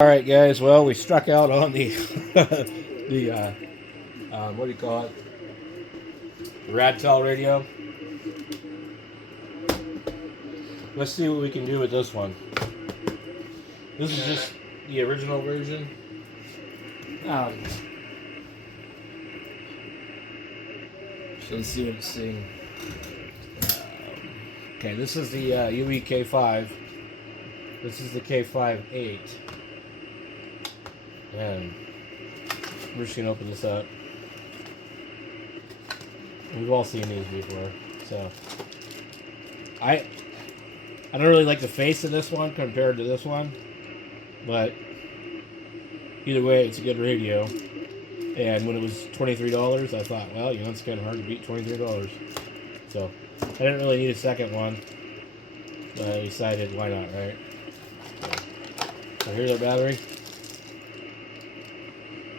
All right, guys. Well, we struck out on the the what do you call it? Radtel radio. Let's see what we can do with this one. This is just the original version. So let's see what it's seeing. Okay, this is the uvk5. This is the K5-8. And we're just gonna open this up. We've all seen these before, so I don't really like the face of this one compared to this one, but either way, it's a good radio. And when it was $23, I thought, well, you know, it's kind of hard to beat $23. So I didn't really need a second one, but I decided, why not, right? So here's our battery,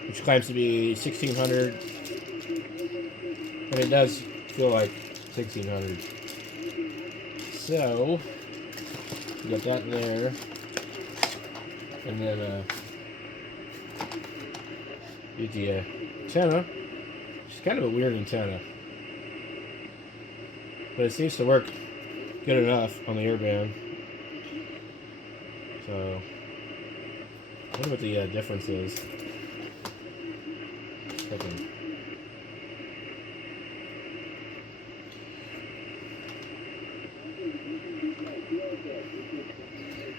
which claims to be 1600, and it does feel like 1600. So we got that in there, and then get the antenna. It's kind of a weird antenna, but it seems to work good enough on the airband. So I wonder what the difference is.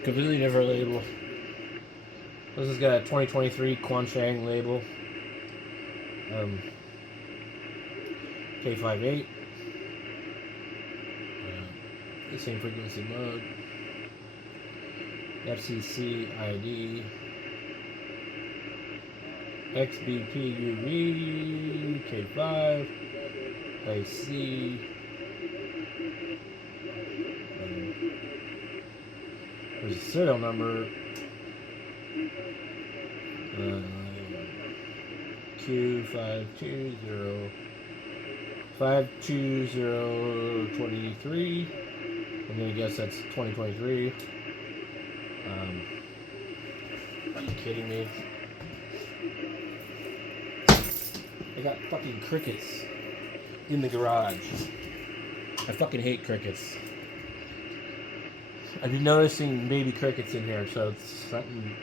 Completely different label. This has got a 2023 quansheng label. K5-8. The same frequency mode. FCC ID. XBP UV K5 IC. There's a serial number. Q520 I'm gonna guess that's 2023. Are you kidding me? I got fucking crickets in the garage. I fucking hate crickets. I've been noticing baby crickets in here, so it's something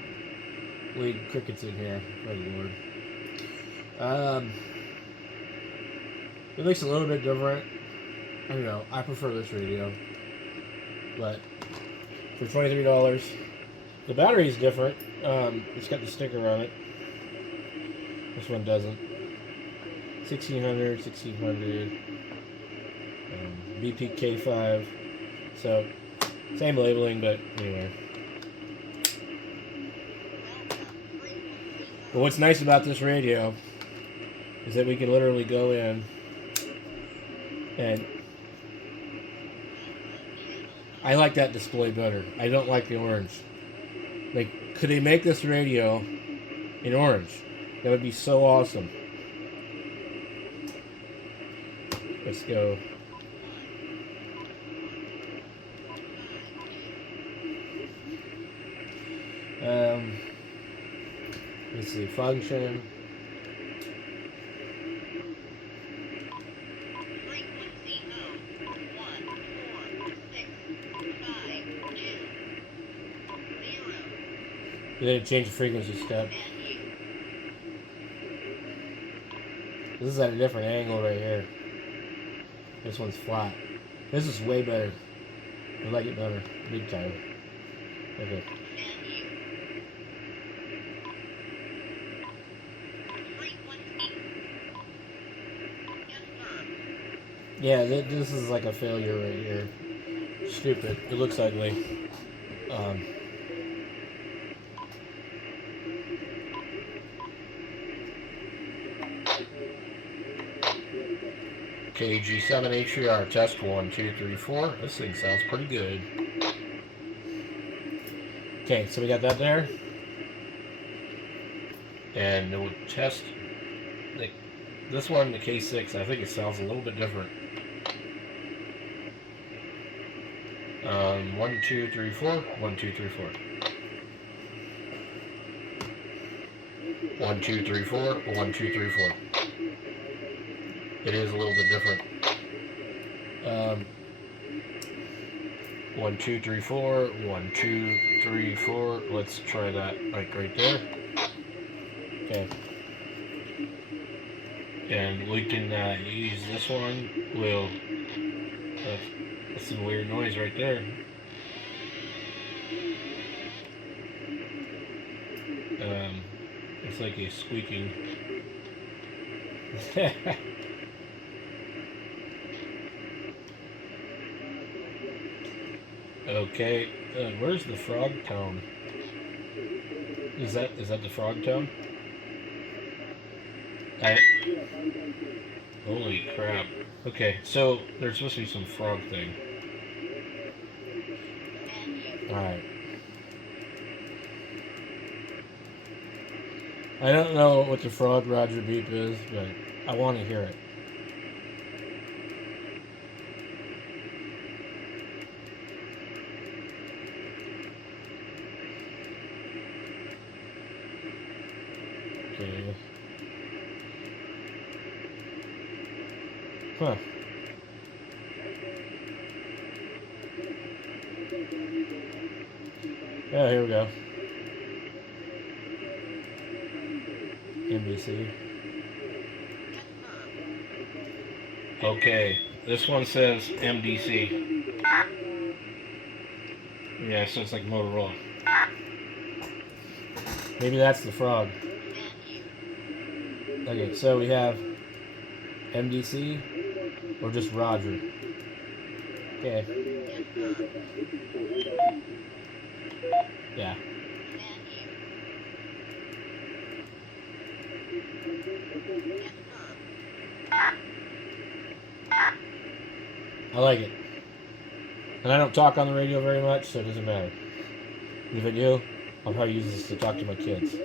weird crickets in here. Oh Lord. It looks a little bit different. I don't know. I prefer this radio, but for $23, the battery is different. It's got the sticker on it. This one doesn't. 1600, BPK5. So same labeling, but anyway. But what's nice about this radio is that we can literally go in and I like that display better. I don't like the orange. Like, could they make this radio in orange? That would be so awesome. Let's go. Let's see, function. They didn't change the frequency step. This is at a different angle right here. This one's flat. This is way better. I like it better. Big time. Okay. Yeah, this is like a failure right here. Stupid. It looks ugly. KG7H3R test 1, 2, 3, 4. This thing sounds pretty good. Okay, so we got that there. And we'll test this one, the K6. I think it sounds a little bit different. 1, 2, 3, 4. 1, 2, 3, 4. 1, 2, 3, 4, 1, 2, 3, 4. It is a little bit different. 1, 2, 3, 4, 1, 2, 3, 4. Let's try that like right there. Okay. And we can use this one. We'll. That's some weird noise right there. It's like a squeaking. Okay, where's the frog tone? Is that the frog tone? Holy crap. Okay, so there's supposed to be some frog thing. Alright. I don't know what the frog Roger beep is, but I want to hear it. Okay. Huh. Yeah, here we go. NBC. Okay, this one says MDC. Yeah, so it's like Motorola. Maybe that's the frog. Okay, so we have MDC or just Roger. Okay. Yeah. I like it. And I don't talk on the radio very much, so it doesn't matter. And if I do, I'll probably use this to talk to my kids.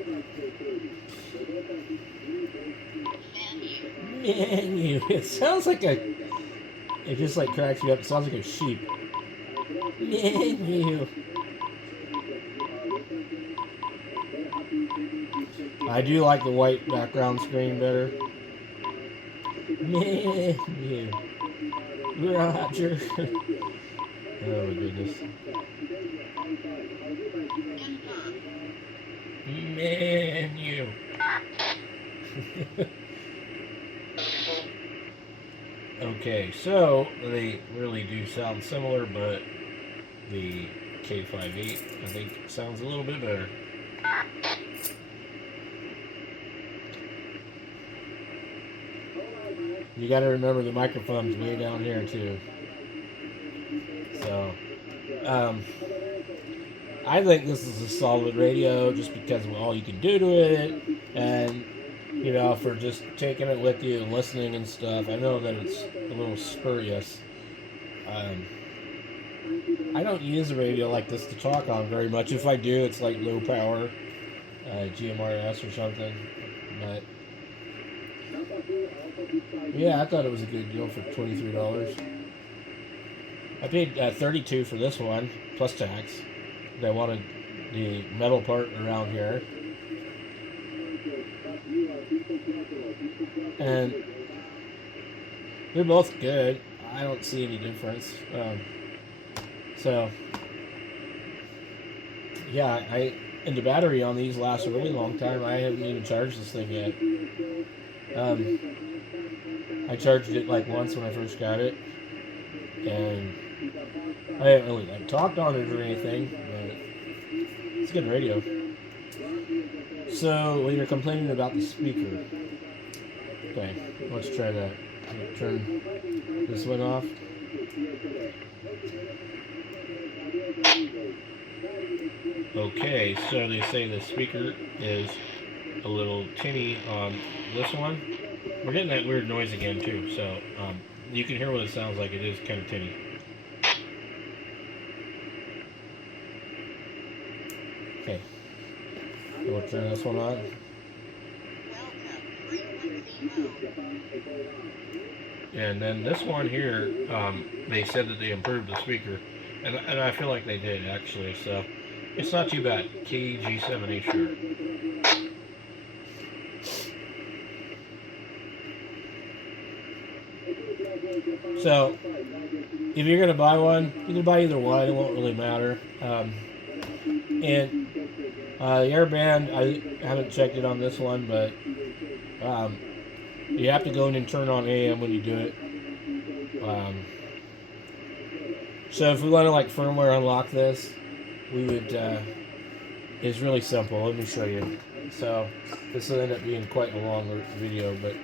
Menu. It sounds like a... It just like cracks me up. It sounds like a sheep. Menu. I do like the white background screen better. Menu. Roger. Oh my goodness. Menu. Okay, so they really do sound similar, but the K58 I think sounds a little bit better. You got to remember the microphone's way down here too. So, I think this is a solid radio just because of all you can do to it, and you know, for just taking it with you and listening and stuff. I know that it's a little spurious. I don't use a radio like this to talk on very much. If I do, it's like low power, GMRS or something. But yeah, I thought it was a good deal for $23. I paid $32 for this one plus tax. I wanted the metal part around here, and they're both good. I don't see any difference. So yeah, and the battery on these lasts a really long time. I haven't even charged this thing yet. I charged it like once when I first got it, and I haven't really like talked on it or anything, but it's a good radio. So when you're complaining about the speaker, okay, let's try that. Turn this one off. Okay, so they say the speaker is a little tinny on this one. We're getting that weird noise again too, so you can hear what it sounds like. It is kind of tinny. Okay, we'll turn this one on. And then this one here, they said that they improved the speaker, and I feel like they did actually. So it's not too bad. KG7H. So, if you're gonna buy one, you can buy either one. It won't really matter. And the airband, I haven't checked it on this one, but you have to go in and turn on AM when you do it. So if we want to like firmware unlock this, we would. It's really simple. Let me show you. So this will end up being quite a long video, but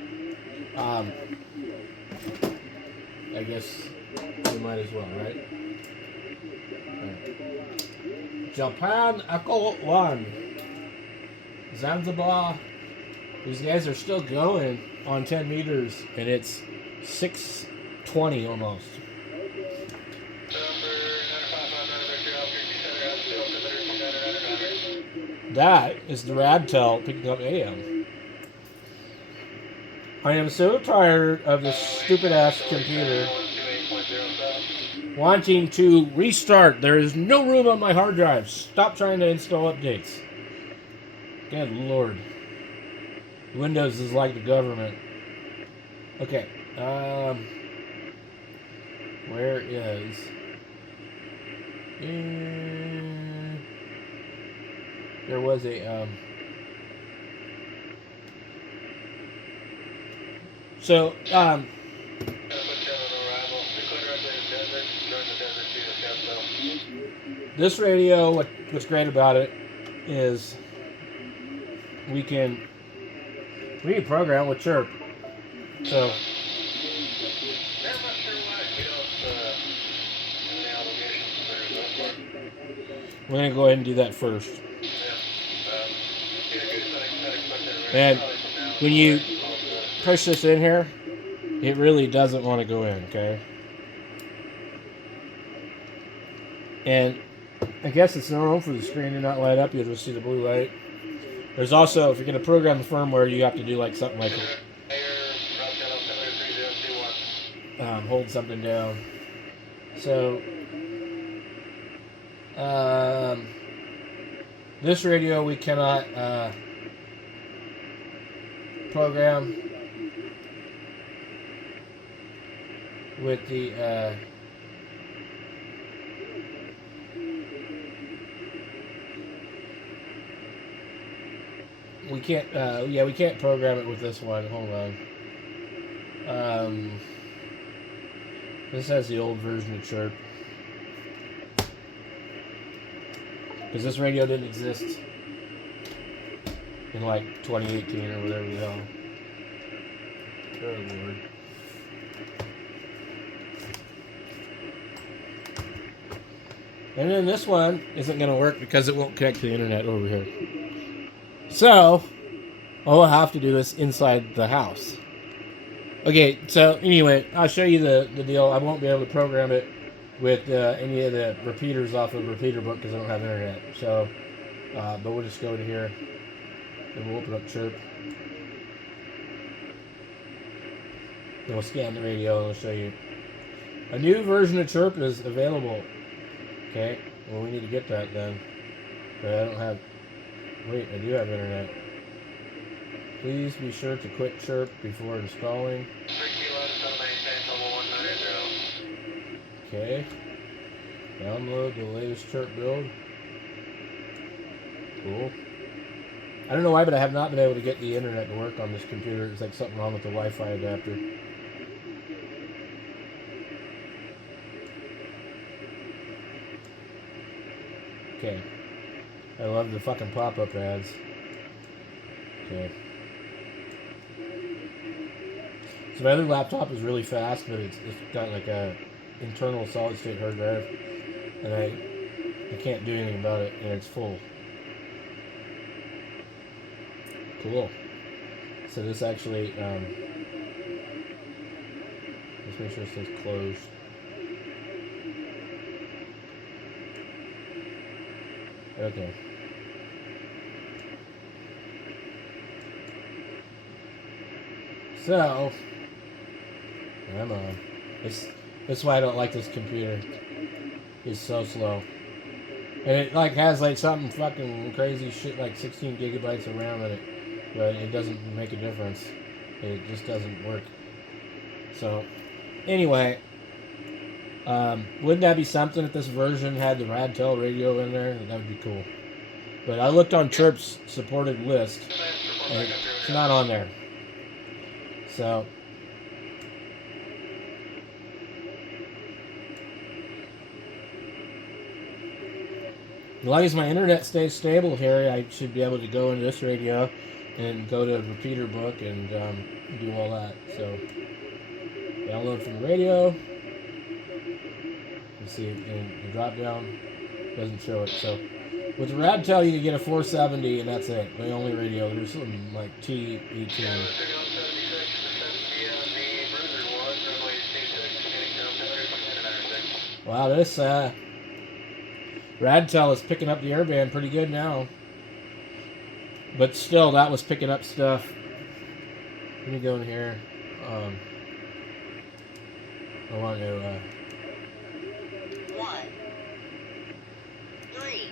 I guess we might as well, right? Japan Echo 1. Zanzibar. These guys are still going on 10 meters, and it's 6:20 almost. That is the Radtel picking up AM. I am so tired of this stupid ass computer wanting to restart. There is no room on my hard drive. Stop trying to install updates. Good Lord. Windows is like the government. Okay. Where is... there was a... this radio, what's great about it is we can program with chirp. So we're going to go ahead and do that first. And when you push this in here, it really doesn't want to go in, okay? And I guess it's normal for the screen to not light up. You'll just see the blue light. There's also, if you're going to program the firmware, you have to do like something like hold something down. So this radio we cannot program with the we can't we can't program it with this one. Hold on. This has the old version of chirp because this radio didn't exist in like 2018 or whatever the hell. Oh Lord. And then this one isn't going to work because it won't connect to the internet over here. So, all I have to do is inside the house. Okay, so anyway, I'll show you the deal. I won't be able to program it with any of the repeaters off of Repeater Book because I don't have internet. So, but we'll just go to here and we'll open up chirp. And we'll scan the radio and I'll show you. A new version of chirp is available. Okay, well we need to get that then. But I don't have... Wait, I do have internet. Please be sure to quit chirp before installing. Okay. Download the latest chirp build. Cool. I don't know why, but I have not been able to get the internet to work on this computer. It's like something wrong with the Wi-Fi adapter. Okay. I love the fucking pop-up ads. Okay. So my other laptop is really fast, but it's got like a internal solid-state hard drive, and I can't do anything about it, and it's full. Cool. So this actually, let's make sure it says closed. Okay. So, come on. That's why I don't like this computer. It's so slow. And it like has like something fucking crazy shit like 16 gigabytes of RAM in it. but it doesn't make a difference. It just doesn't work. So, anyway, wouldn't that be something if this version had the Radtel radio in there? That would be cool. But I looked on Chirp's supported list, and it's not on there. So, as long as my internet stays stable here, I should be able to go into this radio and go to repeater book and do all that. So, download from the radio. You see, and the drop down doesn't show it. So, with the Radtel, you can get a 470, and that's it. The only radio. There's something like T18. Wow, this Radtel is picking up the airband pretty good now. But still, that was picking up stuff. Let me go in here. I want to... 1, 3,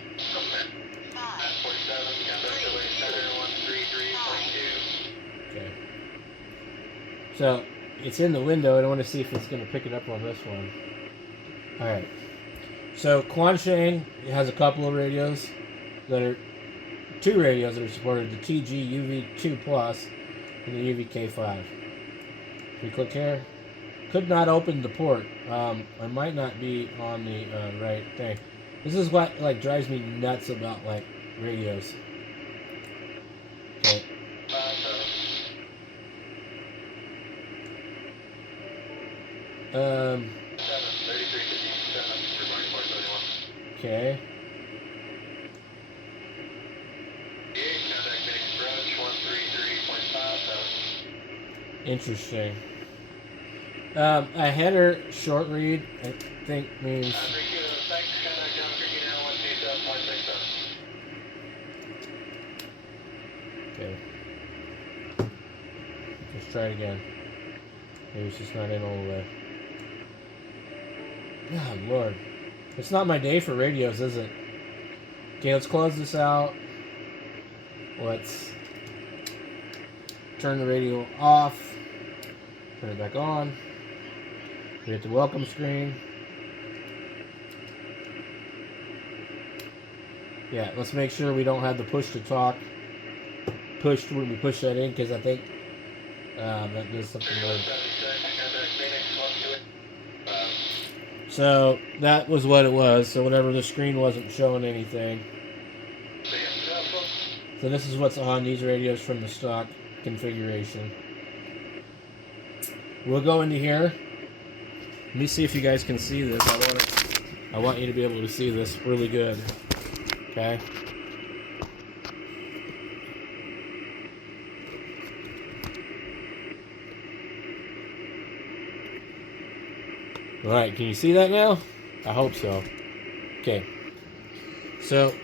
5, 3, okay. So, it's in the window. I want to see if it's going to pick it up on this one. Alright. So, quansheng has a couple of radios that are... 2 radios that are supported, the TG UV2 Plus and the uvk5. If we click here, could not open the port. I might not be on the right thing. This is what like drives me nuts about like radios. Okay. Okay. Interesting. A header short read, I think, means... Okay. Let's try it again. Maybe it's just not in all the way. God, Lord. It's not my day for radios, is it? Okay, let's close this out. Let's turn the radio off. Turn it back on. We hit the welcome screen. Yeah, let's make sure we don't have the push to talk pushed when we push that in, because I think that does something weird. So that was what it was. So whenever the screen wasn't showing anything. So this is what's on these radios from the stock configuration. We'll go into here. Let me see if you guys can see this. I want you to be able to see this really good. Okay. All right, can you see that now? I hope so. Okay. So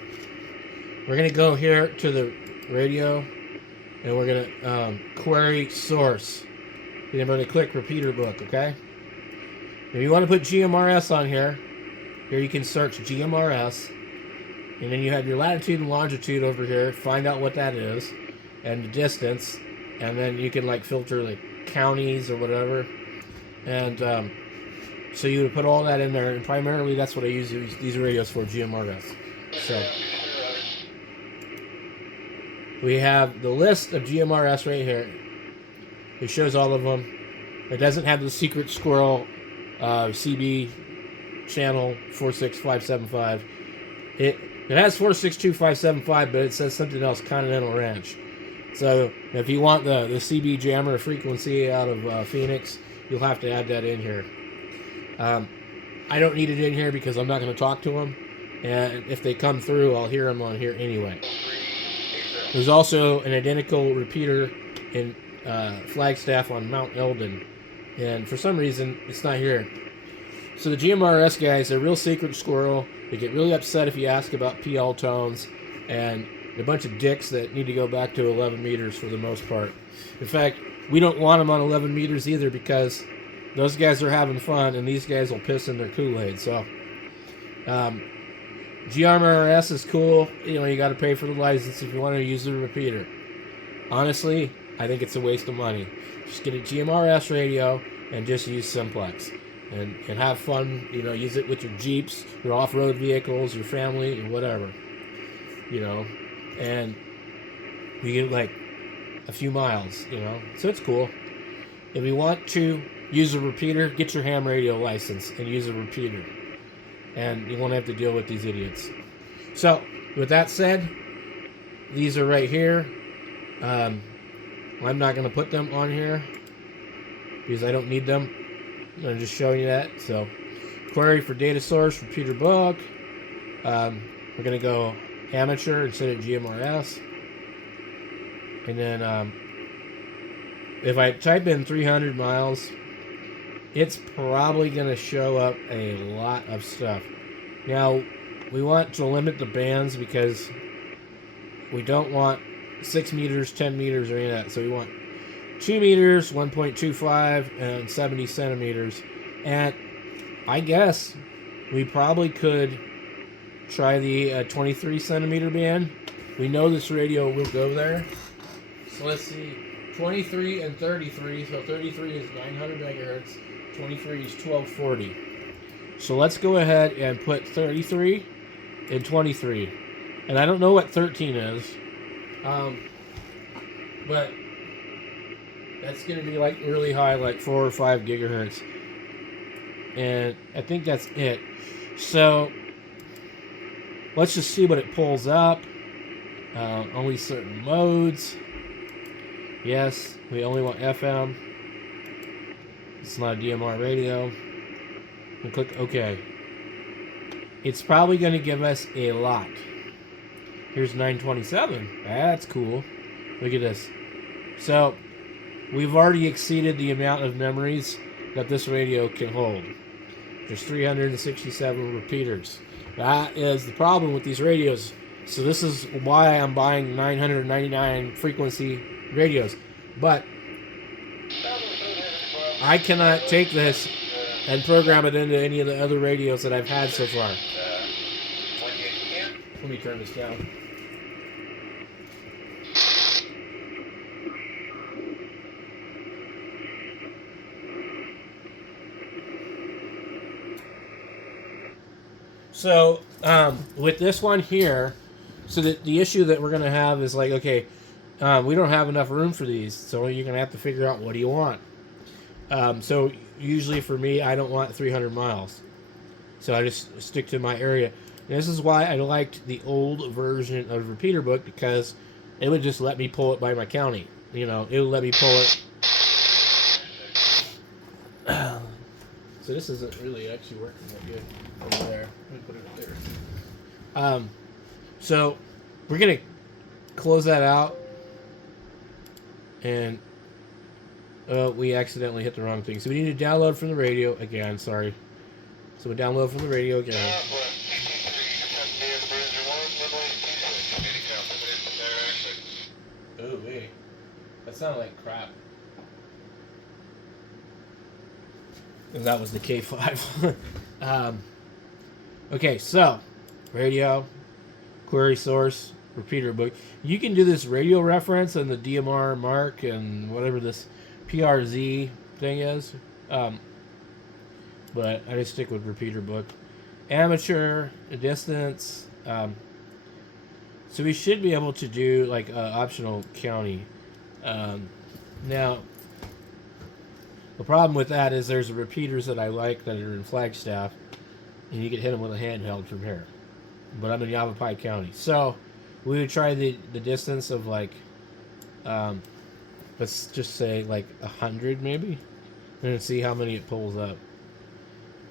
we're gonna go here to the radio, and we're gonna query source. You're going to click repeater book, okay? If you want to put GMRS on here you can search GMRS, and then you have your latitude and longitude over here. Find out what that is, and the distance, and then you can like filter like counties or whatever. And so you would put all that in there, and primarily that's what I use these radios for, GMRS. So we have the list of GMRS right here. It shows all of them. It doesn't have the secret squirrel CB channel 46575. It has 462575, but it says something else, Continental Ranch. So if you want the CB jammer frequency out of Phoenix, you'll have to add that in here. I don't need it in here because I'm not going to talk to them, and if they come through, I'll hear them on here anyway. There's also an identical repeater in Flagstaff on Mount Eldon, and for some reason it's not here. So the GMRS guys, they're real secret squirrel. They get really upset if you ask about PL tones, and they're a bunch of dicks that need to go back to 11 meters for the most part. In fact, we don't want them on 11 meters either, because those guys are having fun and these guys will piss in their Kool-Aid. So GMRS is cool. You know, you got to pay for the license if you want to use the repeater. honestly, I think it's a waste of money. Just get a GMRS radio and just use simplex. And have fun, you know, use it with your Jeeps, your off-road vehicles, your family, or whatever, you know, and you get like a few miles, you know, so it's cool. If you want to use a repeater, get your ham radio license and use a repeater, and you won't have to deal with these idiots. So, with that said, these are right here. I'm not going to put them on here because I don't need them. I'm just showing you that. So, query for data source, repeater book. We're going to go amateur instead of GMRS. And then if I type in 300 miles, it's probably going to show up a lot of stuff. Now, we want to limit the bands because we don't want 6 meters, 10 meters, or any of that. So we want 2 meters, 1.25, and 70 centimeters. And I guess we probably could try the 23 centimeter band. We know this radio will go there. So let's see. 23 and 33. So 33 is 900 megahertz. 23 is 1240. So let's go ahead and put 33 and 23. And I don't know what 13 is. But that's going to be like really high, like 4 or 5 gigahertz. And I think that's it. So let's just see what it pulls up. Only certain modes. Yes, we only want FM. It's not a DMR radio. And click OK. It's probably going to give us a lot. Here's 927. That's cool. Look at this. So we've already exceeded the amount of memories that this radio can hold. There's 367 repeaters. That is the problem with these radios. So this is why I'm buying 999 frequency radios. But I cannot take this and program it into any of the other radios that I've had so far. Let me turn this down. So with this one here, so the issue that we're going to have is like, okay, we don't have enough room for these, so you're going to have to figure out what do you want. So usually for me, I don't want 300 miles. So I just stick to my area. And this is why I liked the old version of Repeater Book, because it would just let me pull it by my county. You know, it would let me pull it. So this isn't really actually working that good over there. Let me put it up there. So we're going to close that out. And we accidentally hit the wrong thing. So we need to download from the radio again. Sorry. So we download from the radio again. Oh, wait. That sounded like crap. And that was the K5. Okay, so radio, query source, repeater book. You can do this radio reference and the DMR mark and whatever this PRZ thing is. But I just stick with repeater book. Amateur, distance. So we should be able to do like optional county. Now, the problem with that is there's repeaters that I like that are in Flagstaff, and you can hit them with a handheld from here. But I'm in Yavapai County. So we would try the distance of like, let's just say like 100 maybe, and see how many it pulls up.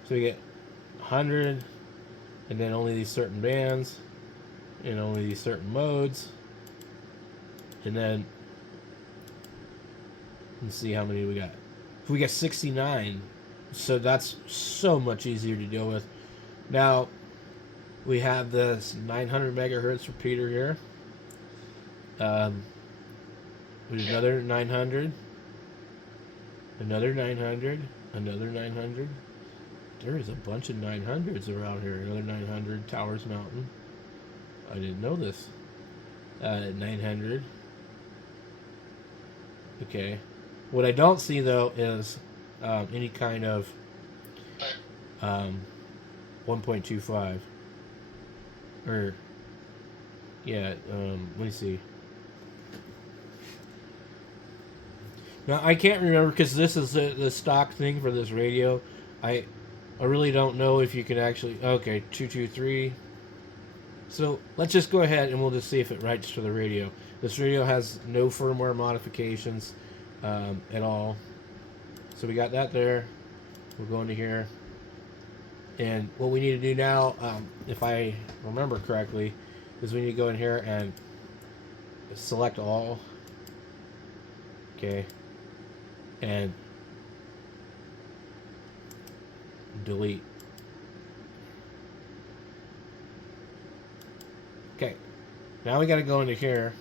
So we get 100, and then only these certain bands, and only these certain modes, and then let's see how many we got. We got 69, so that's so much easier to deal with. Now we have this 900 megahertz repeater here. With another 900, another 900, another 900. There is a bunch of 900s around here. Another 900, Towers Mountain. I didn't know this. 900. Okay. What I don't see though is any kind of 1.25 or yeah. Let me see. Now I can't remember because this is the stock thing for this radio. I I really don't know if you can actually. Okay, 223. So let's just go ahead and we'll just see if it writes to the radio. This radio has no firmware modifications at all. So we got that there. We'll go into here. And what we need to do now, if I remember correctly, is we need to go in here and select all. Okay. And delete. Okay. Now we got to go into here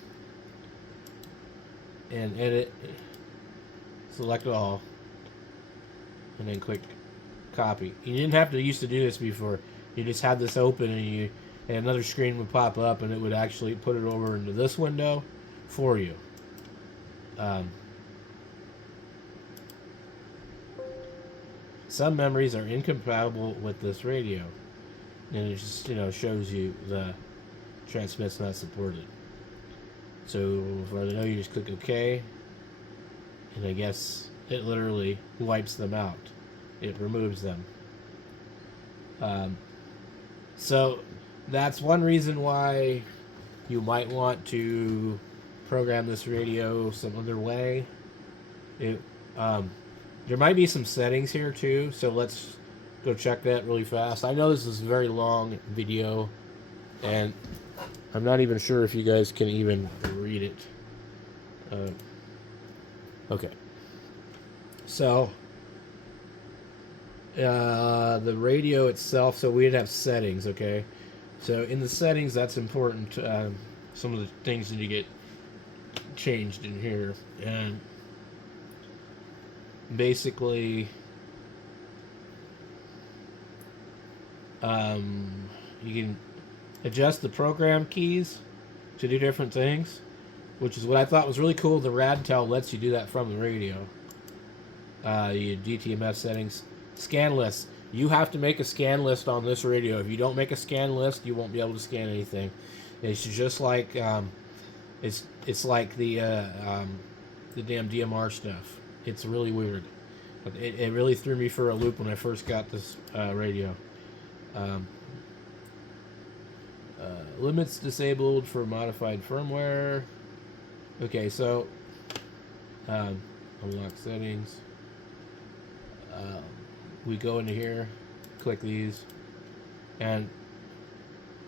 and edit, select all, and then click copy. You didn't have to used to do this before. You just had this open and another screen would pop up and it would actually put it over into this window for you. Some memories are incompatible with this radio, and it just shows you the transmit's not supported. So for the know, you just click OK, and I guess it literally wipes them out. It removes them. So that's one reason why you might want to program this radio some other way. There might be some settings here too, so let's go check that really fast. I know this is a very long video, and I'm not even sure if you guys can even read it. Okay. So, the radio itself, so we'd have settings, okay? So in the settings, that's important. Some of the things need to get changed in here. And basically, you can adjust the program keys to do different things, which is what I thought was really cool. The RadTel lets you do that from the radio. Your DTMF settings, scan list. You have to make a scan list on this radio. If you don't make a scan list, you won't be able to scan anything. It's just like it's like the damn DMR stuff. It's really weird. It really threw me for a loop when I first got this radio. Limits disabled for modified firmware. Okay, so unlock settings. We go into here, click these, and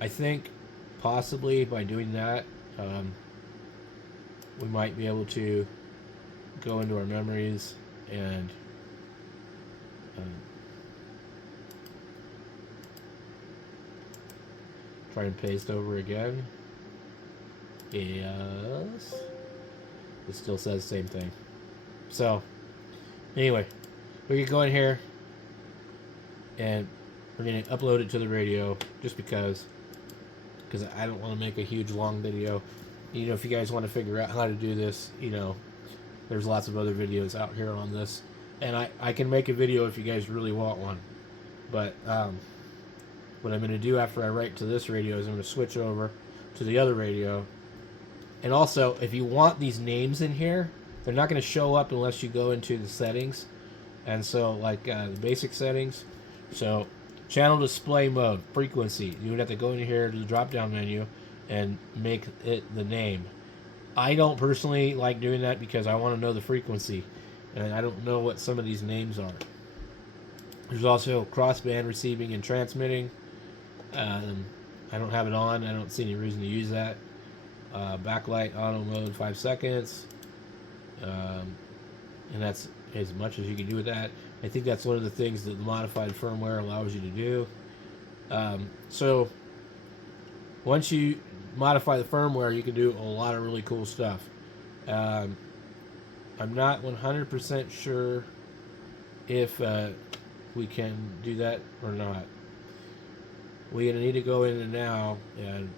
I think possibly by doing that, we might be able to go into our memories and try and paste over again. Yes. It still says the same thing. So, anyway, we can go in here and we're going to upload it to the radio just because I don't want to make a huge long video. If you guys want to figure out how to do this, there's lots of other videos out here on this. And I can make a video if you guys really want one. But what I'm going to do after I write to this radio is I'm going to switch over to the other radio. And also, if you want these names in here, they're not going to show up unless you go into the settings. And so, like the basic settings. So, channel display mode, frequency. You would have to go in here to the drop-down menu and make it the name. I don't personally like doing that because I want to know the frequency. And I don't know what some of these names are. There's also crossband receiving and transmitting. I don't have it on. I don't see any reason to use that. Backlight auto mode 5 seconds. And that's as much as you can do with that. I think that's one of the things that the modified firmware allows you to do. So once you modify the firmware, you can do a lot of really cool stuff. I'm not 100% sure if we can do that or not. We're going to need to go in now and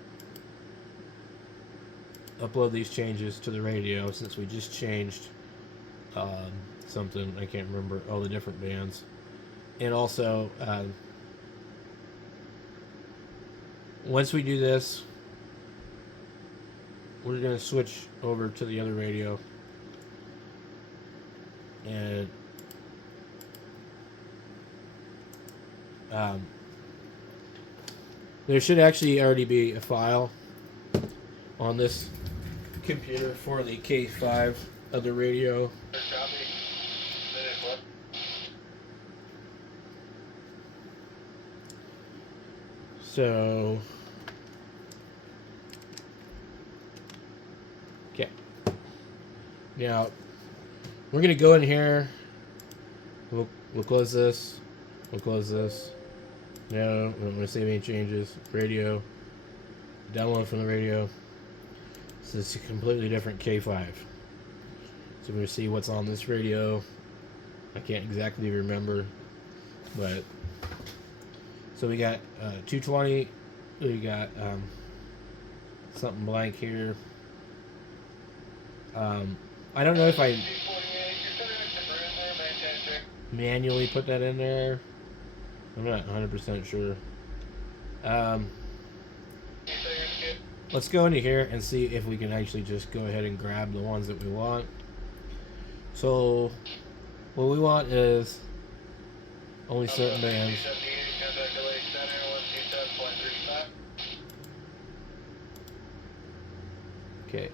upload these changes to the radio since we just changed something, I can't remember all the different bands. And also, once we do this, we're going to switch over to the other radio. And there should actually already be a file on this computer for the K5 of the radio. So, okay. Now, we're going to go in here. We'll close this. We'll close this. No, I'm going to save any changes. Radio. Download from the radio. So it's a completely different K5. So we're going to see what's on this radio. I can't exactly remember. But, so we got 220. We got something blank here. I don't know if I manually put that in there. I'm not 100% sure. Let's go into here and see if we can actually just go ahead and grab the ones that we want. So what we want is only certain bands. Okay.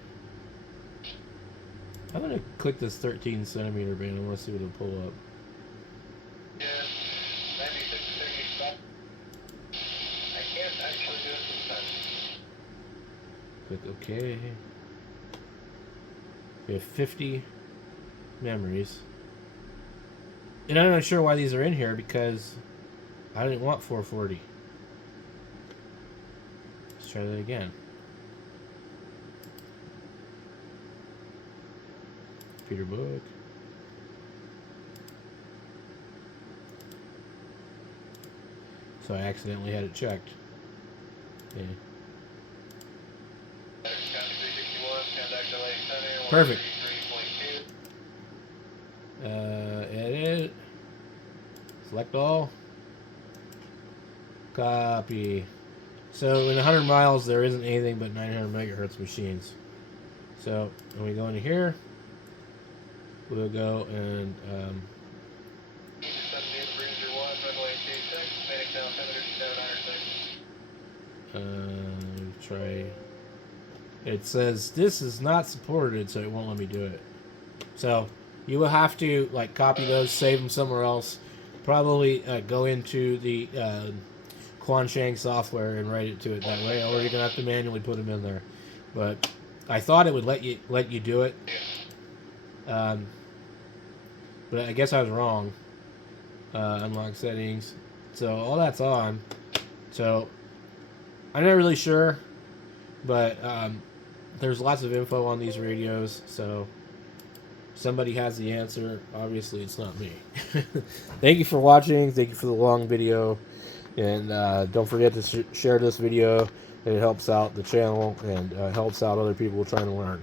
I'm going to click this 13 centimeter band and let's see what it'll pull up. Click OK. We have 50 memories. And I'm not sure why these are in here because I didn't want 440. Let's try that again. Peter Book. So I accidentally had it checked. Yeah. Perfect. Edit. Select all. Copy. So in 100 miles there isn't anything but 900 megahertz machines. So when we go into here, we'll go and try. It says this is not supported, so it won't let me do it. So you will have to like copy those, save them somewhere else. Probably go into the quansheng software and write it to it that way, or you're gonna have to manually put them in there. But I thought it would let you do it. But I guess I was wrong. Unlock settings. So all that's on. So I'm not really sure, but there's lots of info on these radios. So somebody has the answer. Obviously, it's not me. Thank you for watching. Thank you for the long video. And don't forget to share this video. It helps out the channel and helps out other people trying to learn.